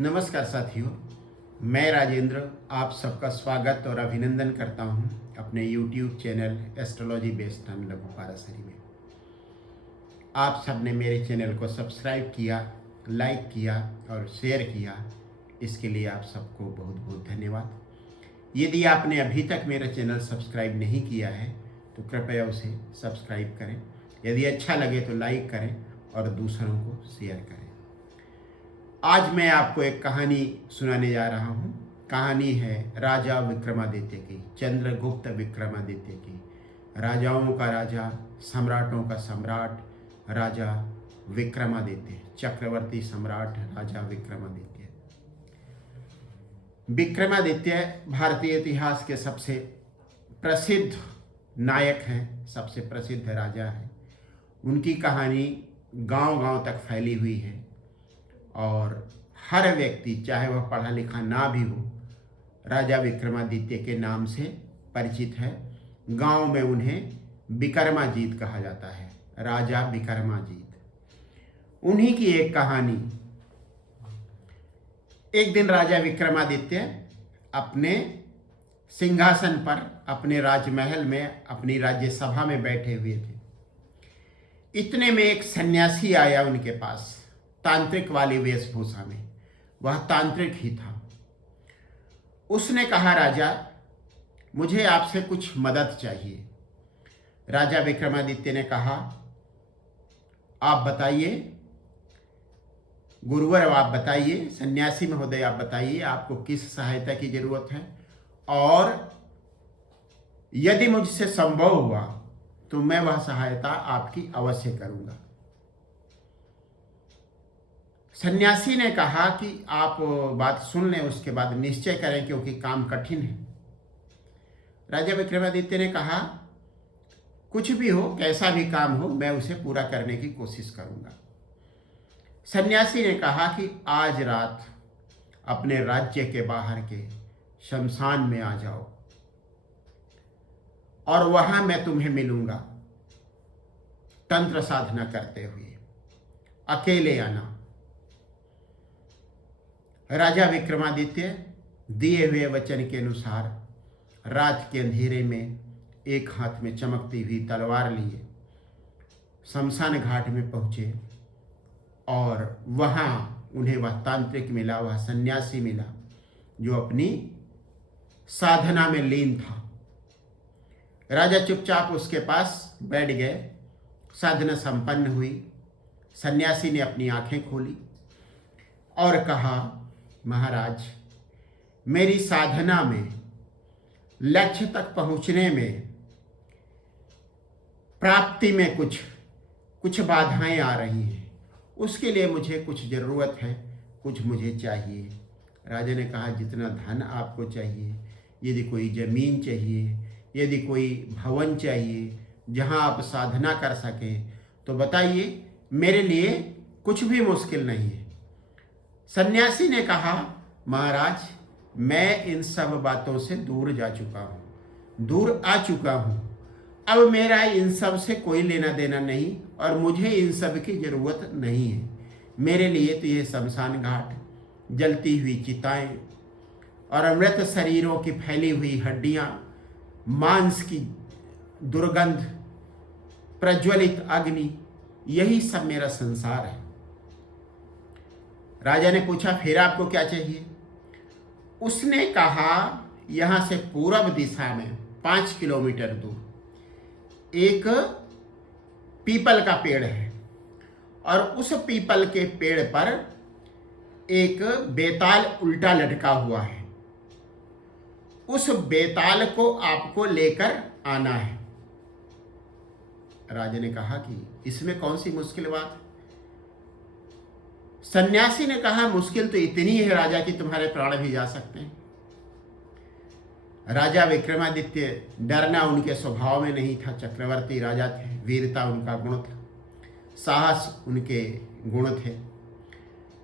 नमस्कार साथियों, मैं राजेंद्र आप सबका स्वागत और अभिनंदन करता हूं अपने YouTube channel astrology based on लघु पाराशरी में। आप सब ने मेरे चैनल को सब्सक्राइब किया, लाइक किया और शेयर किया, इसके लिए आप सबको बहुत बहुत धन्यवाद। यदि आपने अभी तक मेरा चैनल सब्सक्राइब नहीं किया है तो कृपया उसे सब्सक्राइब करें। यदि अच्छा लगे तो लाइक करें और दूसरों को शेयर करें। आज मैं आपको एक कहानी सुनाने जा रहा हूँ। कहानी है राजा विक्रमादित्य की, चंद्रगुप्त विक्रमादित्य की। राजाओं का राजा, सम्राटों का सम्राट राजा विक्रमादित्य, चक्रवर्ती सम्राट राजा विक्रमादित्य। विक्रमादित्य भारतीय इतिहास के सबसे प्रसिद्ध नायक हैं, सबसे प्रसिद्ध राजा हैं। उनकी कहानी गांव-गांव तक फैली हुई है और हर व्यक्ति, चाहे वह पढ़ा लिखा ना भी हो, राजा विक्रमादित्य के नाम से परिचित है। गांव में उन्हें विक्रमाजीत कहा जाता है, राजा विक्रमाजीत। उन्हीं की एक कहानी। एक दिन राजा विक्रमादित्य अपने सिंहासन पर, अपने राजमहल में, अपनी राज्यसभा में बैठे हुए थे। इतने में एक सन्यासी आया उनके पास, तांत्रिक वाली वेशभूषा में। वह तांत्रिक ही था। उसने कहा, राजा, मुझे आपसे कुछ मदद चाहिए। राजा विक्रमादित्य ने कहा, आप बताइए गुरुवर, आप बताइए, सन्यासी महोदय आप बताइए, आपको किस सहायता की जरूरत है और यदि मुझसे संभव हुआ तो मैं वह सहायता आपकी अवश्य करूंगा। सन्यासी ने कहा कि आप बात सुन लें, उसके बाद निश्चय करें, क्योंकि काम कठिन है। राजा विक्रमादित्य ने कहा, कुछ भी हो, कैसा भी काम हो, मैं उसे पूरा करने की कोशिश करूंगा। सन्यासी ने कहा कि आज रात अपने राज्य के बाहर के शमशान में आ जाओ और वहां मैं तुम्हें मिलूंगा, तंत्र साधना करते हुए। अकेले आना। राजा विक्रमादित्य दिए हुए वचन के अनुसार रात के अंधेरे में एक हाथ में चमकती हुई तलवार लिए शमशान घाट में पहुंचे और वहां उन्हें वह तांत्रिक मिला, वह सन्यासी मिला जो अपनी साधना में लीन था। राजा चुपचाप उसके पास बैठ गए। साधना संपन्न हुई। सन्यासी ने अपनी आंखें खोली और कहा, महाराज, मेरी साधना में, लक्ष्य तक पहुंचने में, प्राप्ति में कुछ बाधाएं आ रही हैं। उसके लिए मुझे कुछ जरूरत है, कुछ मुझे चाहिए। राजा ने कहा, जितना धन आपको चाहिए, यदि कोई जमीन चाहिए, यदि कोई भवन चाहिए जहां आप साधना कर सकें तो बताइए, मेरे लिए कुछ भी मुश्किल नहीं है। सन्यासी ने कहा, महाराज, मैं इन सब बातों से दूर जा चुका हूँ, दूर आ चुका हूँ। अब मेरा इन सब से कोई लेना देना नहीं और मुझे इन सब की जरूरत नहीं है। मेरे लिए तो ये शमशान घाट, जलती हुई चिताएं और अमृत शरीरों की फैली हुई हड्डियां, मांस की दुर्गंध, प्रज्वलित अग्नि, यही सब मेरा संसार है। राजा ने पूछा, फिर आपको क्या चाहिए? उसने कहा, यहां से पूरब दिशा में 5 किलोमीटर दूर एक पीपल का पेड़ है और उस पीपल के पेड़ पर एक बेताल उल्टा लटका हुआ है। उस बेताल को आपको लेकर आना है। राजा ने कहा कि इसमें कौन सी मुश्किल बात? सन्यासी ने कहा, मुश्किल तो इतनी है राजा कि तुम्हारे प्राण भी जा सकते हैं। राजा विक्रमादित्य, डरना उनके स्वभाव में नहीं था। चक्रवर्ती राजा थे, वीरता उनका गुण था, साहस उनके गुण थे।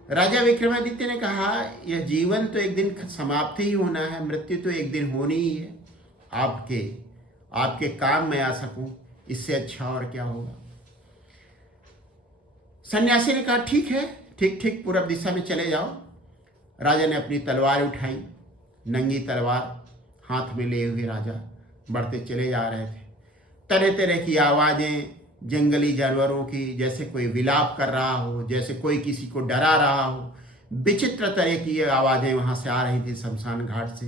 राजा विक्रमादित्य ने कहा, यह जीवन तो एक दिन समाप्त ही होना है, मृत्यु तो एक दिन होनी ही है। आपके काम में आ सकूं, इससे अच्छा और क्या होगा। सन्यासी ने कहा, ठीक है, ठीक ठीक पूरब दिशा में चले जाओ। राजा ने अपनी तलवार उठाई, नंगी तलवार हाथ में लिए हुए राजा बढ़ते चले जा रहे थे। तरह तरह की आवाज़ें जंगली जानवरों की, जैसे कोई विलाप कर रहा हो, जैसे कोई किसी को डरा रहा हो, विचित्र तरह की आवाज़ें वहाँ से आ रही थी शमशान घाट से।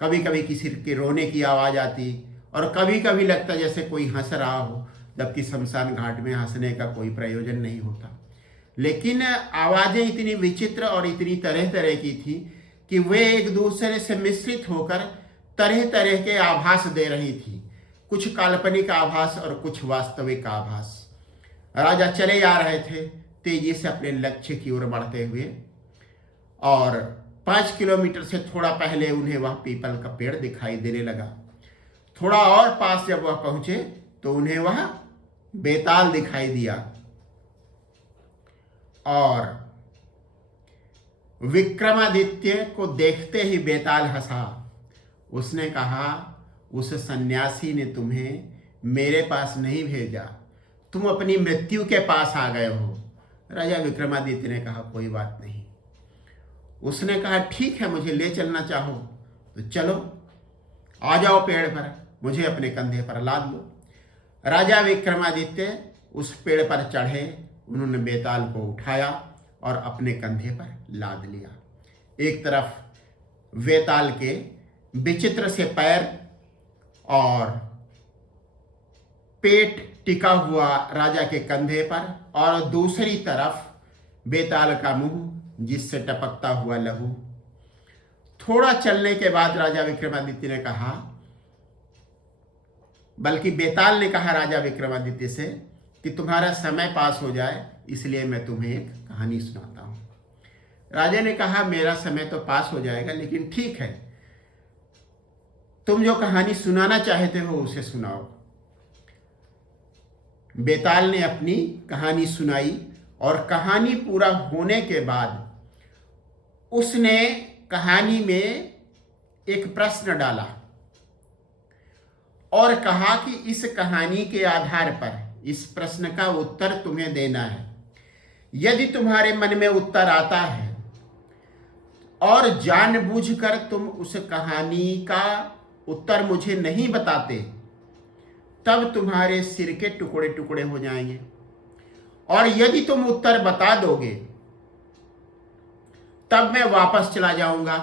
कभी कभी किसी के रोने की आवाज़ आती और कभी कभी लगता जैसे कोई हंस रहा हो, जबकि शमशान घाट में हंसने का कोई प्रयोजन नहीं होता। लेकिन आवाज़ें इतनी विचित्र और इतनी तरह तरह की थी कि वे एक दूसरे से मिश्रित होकर तरह तरह के आभास दे रही थी, कुछ काल्पनिक आभास और कुछ वास्तविक आभास। राजा चले जा रहे थे तेजी से अपने लक्ष्य की ओर बढ़ते हुए, और 5 किलोमीटर से थोड़ा पहले उन्हें वह पीपल का पेड़ दिखाई देने लगा। थोड़ा और पास जब वह पहुंचे तो उन्हें वह बेताल दिखाई दिया, और विक्रमादित्य को देखते ही बेताल हंसा। उसने कहा, उस सन्यासी ने तुम्हें मेरे पास नहीं भेजा, तुम अपनी मृत्यु के पास आ गए हो। राजा विक्रमादित्य ने कहा, कोई बात नहीं। उसने कहा, ठीक है, मुझे ले चलना चाहो तो चलो, आ जाओ पेड़ पर, मुझे अपने कंधे पर लाद लो। राजा विक्रमादित्य उस पेड़ पर चढ़े, उन्होंने बेताल को उठाया और अपने कंधे पर लाद लिया। एक तरफ बेताल के विचित्र से पैर और पेट टिका हुआ राजा के कंधे पर, और दूसरी तरफ बेताल का मुंह जिससे टपकता हुआ लहू। थोड़ा चलने के बाद राजा विक्रमादित्य ने कहा, बल्कि बेताल ने कहा राजा विक्रमादित्य से कि तुम्हारा समय पास हो जाए इसलिए मैं तुम्हें एक कहानी सुनाता हूं। राजा ने कहा, मेरा समय तो पास हो जाएगा, लेकिन ठीक है, तुम जो कहानी सुनाना चाहते हो उसे सुनाओ। बेताल ने अपनी कहानी सुनाई, और कहानी पूरा होने के बाद उसने कहानी में एक प्रश्न डाला और कहा कि इस कहानी के आधार पर इस प्रश्न का उत्तर तुम्हें देना है। यदि तुम्हारे मन में उत्तर आता है और जानबूझकर तुम उस कहानी का उत्तर मुझे नहीं बताते, तब तुम्हारे सिर के टुकड़े टुकड़े हो जाएंगे, और यदि तुम उत्तर बता दोगे तब मैं वापस चला जाऊंगा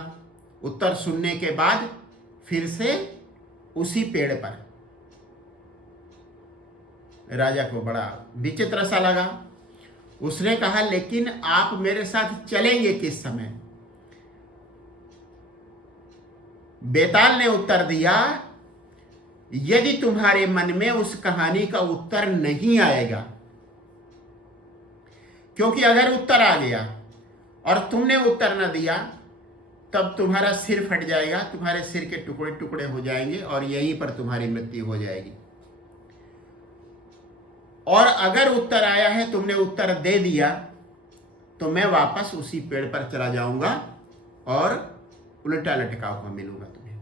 उत्तर सुनने के बाद फिर से उसी पेड़ पर। राजा को बड़ा विचित्र सा लगा। उसने कहा, लेकिन आप मेरे साथ चलेंगे किस समय? बेताल ने उत्तर दिया, यदि तुम्हारे मन में उस कहानी का उत्तर नहीं आएगा, क्योंकि अगर उत्तर आ गया और तुमने उत्तर न दिया तब तुम्हारा सिर फट जाएगा, तुम्हारे सिर के टुकड़े टुकड़े हो जाएंगे और यहीं पर तुम्हारी मृत्यु हो जाएगी। और अगर उत्तर आया है, तुमने उत्तर दे दिया, तो मैं वापस उसी पेड़ पर चला जाऊंगा और उल्टा लटका हुआ मिलूंगा तुम्हें।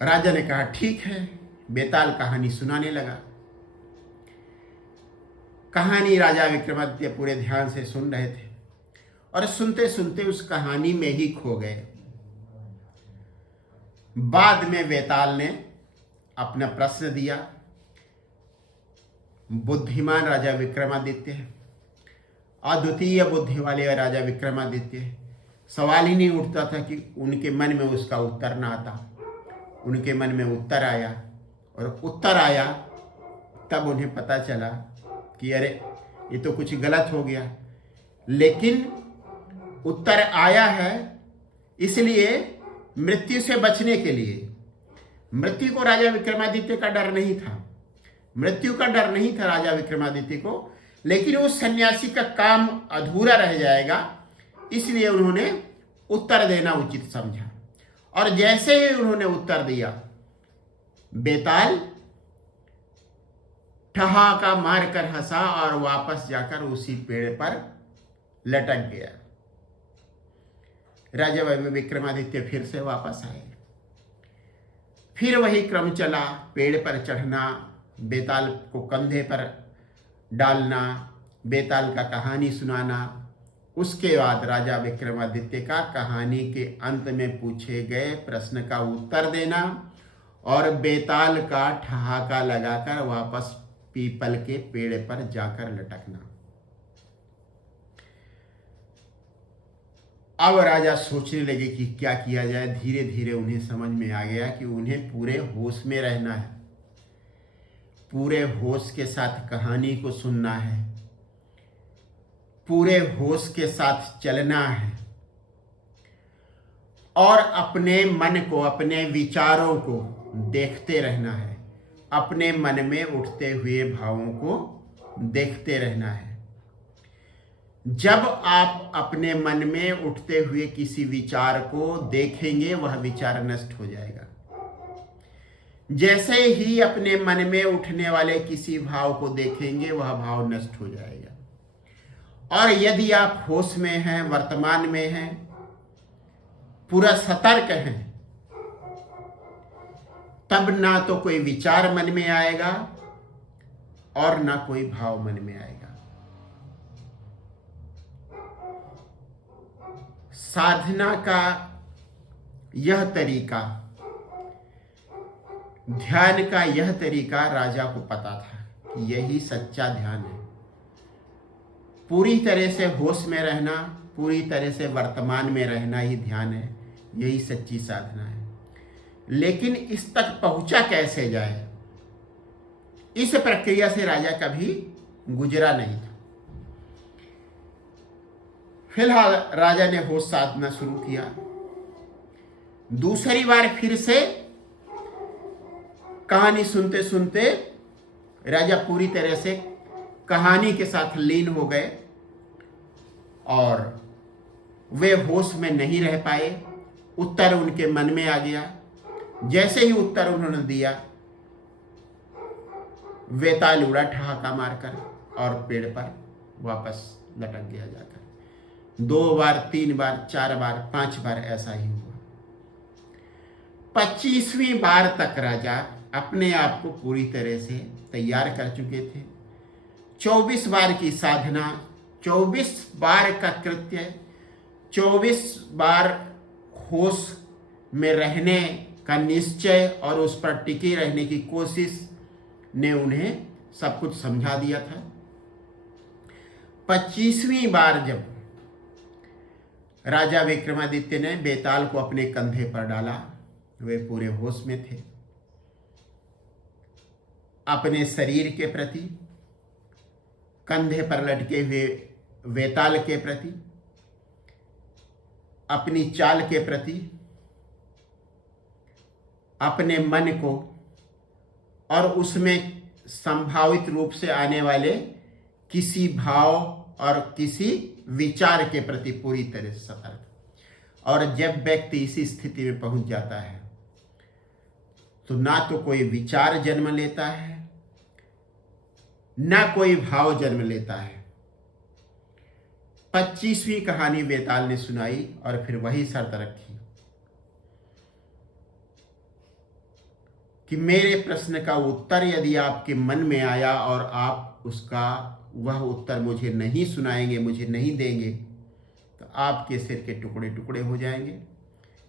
राजा ने कहा, ठीक है। बेताल कहानी सुनाने लगा। कहानी राजा विक्रमादित्य पूरे ध्यान से सुन रहे थे और सुनते सुनते उस कहानी में ही खो गए। बाद में बेताल ने अपना प्रश्न दिया। बुद्धिमान राजा विक्रमादित्य, अद्वितीय बुद्धि वाले राजा विक्रमादित्य, सवाल ही नहीं उठता था कि उनके मन में उसका उत्तर ना आता। उनके मन में उत्तर आया, और उत्तर आया तब उन्हें पता चला कि अरे ये तो कुछ गलत हो गया। लेकिन उत्तर आया है इसलिए मृत्यु से बचने के लिए। मृत्यु को राजा विक्रमादित्य का डर नहीं था, मृत्यु का डर नहीं था राजा विक्रमादित्य को, लेकिन उस सन्यासी का काम अधूरा रह जाएगा, इसलिए उन्होंने उत्तर देना उचित समझा। और जैसे ही उन्होंने उत्तर दिया, बेताल ठहाका मारकर हंसा और वापस जाकर उसी पेड़ पर लटक गया। राजा विक्रमादित्य फिर से वापस आए। फिर वही क्रम चला, पेड़ पर चढ़ना, बेताल को कंधे पर डालना, बेताल का कहानी सुनाना, उसके बाद राजा विक्रमादित्य का कहानी के अंत में पूछे गए प्रश्न का उत्तर देना और बेताल का ठहाका लगाकर वापस पीपल के पेड़ पर जाकर लटकना। अब राजा सोचने लगे कि क्या किया जाए। धीरे धीरे उन्हें समझ में आ गया कि उन्हें पूरे होश में रहना है, पूरे होश के साथ कहानी को सुनना है, पूरे होश के साथ चलना है और अपने मन को, अपने विचारों को देखते रहना है, अपने मन में उठते हुए भावों को देखते रहना है। जब आप अपने मन में उठते हुए किसी विचार को देखेंगे, वह विचार नष्ट हो जाएगा। जैसे ही अपने मन में उठने वाले किसी भाव को देखेंगे, वह भाव नष्ट हो जाएगा। और यदि आप होश में हैं, वर्तमान में हैं, पूरा सतर्क हैं, तब ना तो कोई विचार मन में आएगा और ना कोई भाव मन में आएगा। साधना का यह तरीका, ध्यान का यह तरीका राजा को पता था कि यही सच्चा ध्यान है। पूरी तरह से होश में रहना, पूरी तरह से वर्तमान में रहना ही ध्यान है, यही सच्ची साधना है। लेकिन इस तक पहुंचा कैसे जाए, इस प्रक्रिया से राजा कभी गुजरा नहीं था। फिलहाल राजा ने होश साधना शुरू किया। दूसरी बार फिर से कहानी सुनते सुनते राजा पूरी तरह से कहानी के साथ लीन हो गए और वे होश में नहीं रह पाए। उत्तर उनके मन में आ गया। जैसे ही उत्तर उन्होंने दिया, वेताल उड़ा ठहाका मारकर और पेड़ पर वापस लटक गया जाकर। 2 बार, 3 बार, 4 बार, 5 बार ऐसा ही हुआ। 25वीं बार तक राजा अपने आप को पूरी तरह से तैयार कर चुके थे। 24 बार की साधना, 24 बार का कृत्य, 24 बार होश में रहने का निश्चय और उस पर टिके रहने की कोशिश ने उन्हें सब कुछ समझा दिया था। 25वीं बार जब राजा विक्रमादित्य ने बेताल को अपने कंधे पर डाला, वे पूरे होश में थे। अपने शरीर के प्रति, कंधे पर लटके हुए वेताल के प्रति, अपनी चाल के प्रति, अपने मन को और उसमें संभावित रूप से आने वाले किसी भाव और किसी विचार के प्रति पूरी तरह से सतर्क। और जब व्यक्ति इसी स्थिति में पहुंच जाता है तो ना तो कोई विचार जन्म लेता है, ना कोई भाव जन्म लेता है। 25वीं कहानी बेताल ने सुनाई और फिर वही शर्त रखी कि मेरे प्रश्न का उत्तर यदि आपके मन में आया और आप उसका वह उत्तर मुझे नहीं सुनाएंगे, मुझे नहीं देंगे, तो आपके सिर के टुकड़े टुकड़े हो जाएंगे।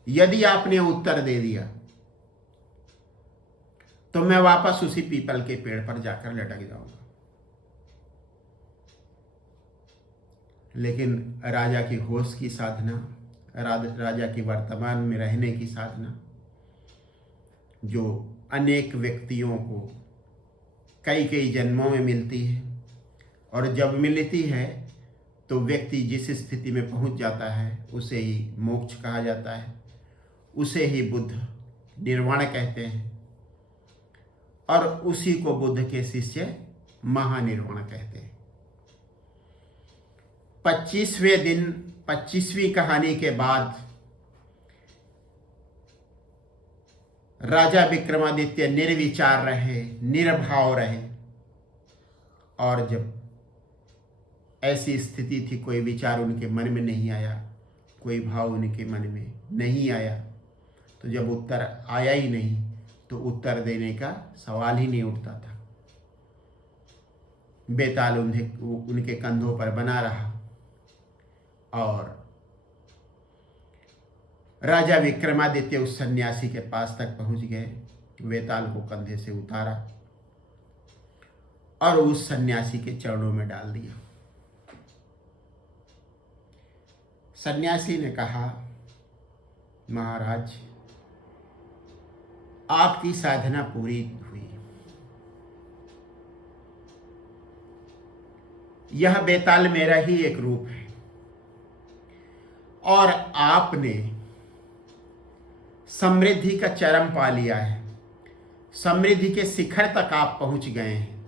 यदि आपने उत्तर दे दिया तो मैं वापस उसी पीपल के पेड़ पर जाकर लटक जाऊंगा। लेकिन राजा की होश की साधना, राजा की वर्तमान में रहने की साधना, जो अनेक व्यक्तियों को कई कई जन्मों में मिलती है, और जब मिलती है तो व्यक्ति जिस स्थिति में पहुंच जाता है उसे ही मोक्ष कहा जाता है, उसे ही बुद्ध निर्वाण कहते हैं, और उसी को बुद्ध के शिष्य महानिर्वाण कहते हैं। 25वें दिन, 25वीं कहानी के बाद राजा विक्रमादित्य निर्विचार रहे, निर्भाव रहे। और जब ऐसी स्थिति थी, कोई विचार उनके मन में नहीं आया, कोई भाव उनके मन में नहीं आया, तो जब उत्तर आया ही नहीं तो उत्तर देने का सवाल ही नहीं उठता था। बेताल उनके कंधों पर बना रहा और राजा विक्रमादित्य उस सन्यासी के पास तक पहुंच गए, बेताल को कंधे से उतारा और उस सन्यासी के चरणों में डाल दिया। सन्यासी ने कहा, महाराज आपकी साधना पूरी हुई, यह बेताल मेरा ही एक रूप है और आपने समृद्धि का चरम पा लिया है, समृद्धि के शिखर तक आप पहुंच गए हैं।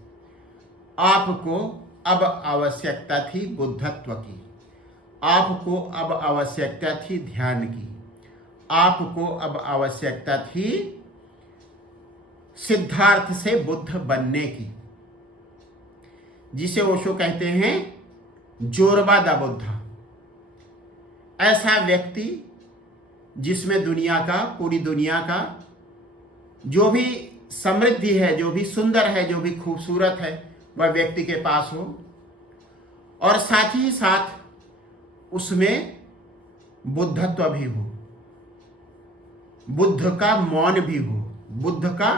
आपको अब आवश्यकता थी बुद्धत्व की, आपको अब आवश्यकता थी ध्यान की, आपको अब आवश्यकता थी सिद्धार्थ से बुद्ध बनने की, जिसे ओशो कहते हैं जोरबा द बुद्धा। ऐसा व्यक्ति जिसमें दुनिया का, पूरी दुनिया का जो भी समृद्धि है, जो भी सुंदर है, जो भी खूबसूरत है, वह व्यक्ति के पास हो और साथ ही साथ उसमें बुद्धत्व भी हो, बुद्ध का मौन भी हो, बुद्ध का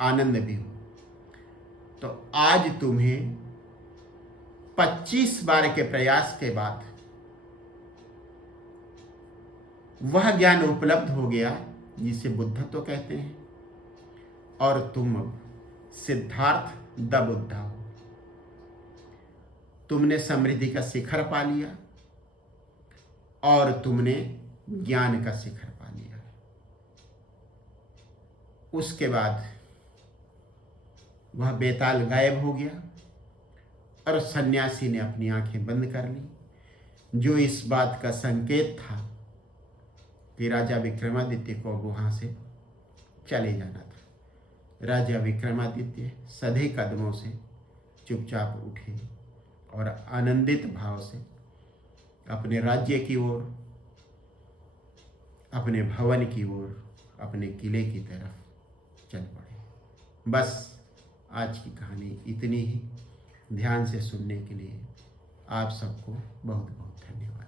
आनंद भी हो। तो आज तुम्हें 25 बार के प्रयास के बाद वह ज्ञान उपलब्ध हो गया जिसे बुद्धत्व कहते हैं और तुम अब सिद्धार्थ द बुद्धा हो। तुमने समृद्धि का शिखर पा लिया और तुमने ज्ञान का शिखर पा लिया। उसके बाद वह बेताल गायब हो गया और सन्यासी ने अपनी आंखें बंद कर ली, जो इस बात का संकेत था कि राजा विक्रमादित्य को वहां से चले जाना था। राजा विक्रमादित्य सधे कदमों से चुपचाप उठे और आनंदित भाव से अपने राज्य की ओर, अपने भवन की ओर, अपने किले की तरफ चल पड़े। बस आज की कहानी इतनी ही। ध्यान से सुनने के लिए आप सबको बहुत बहुत धन्यवाद।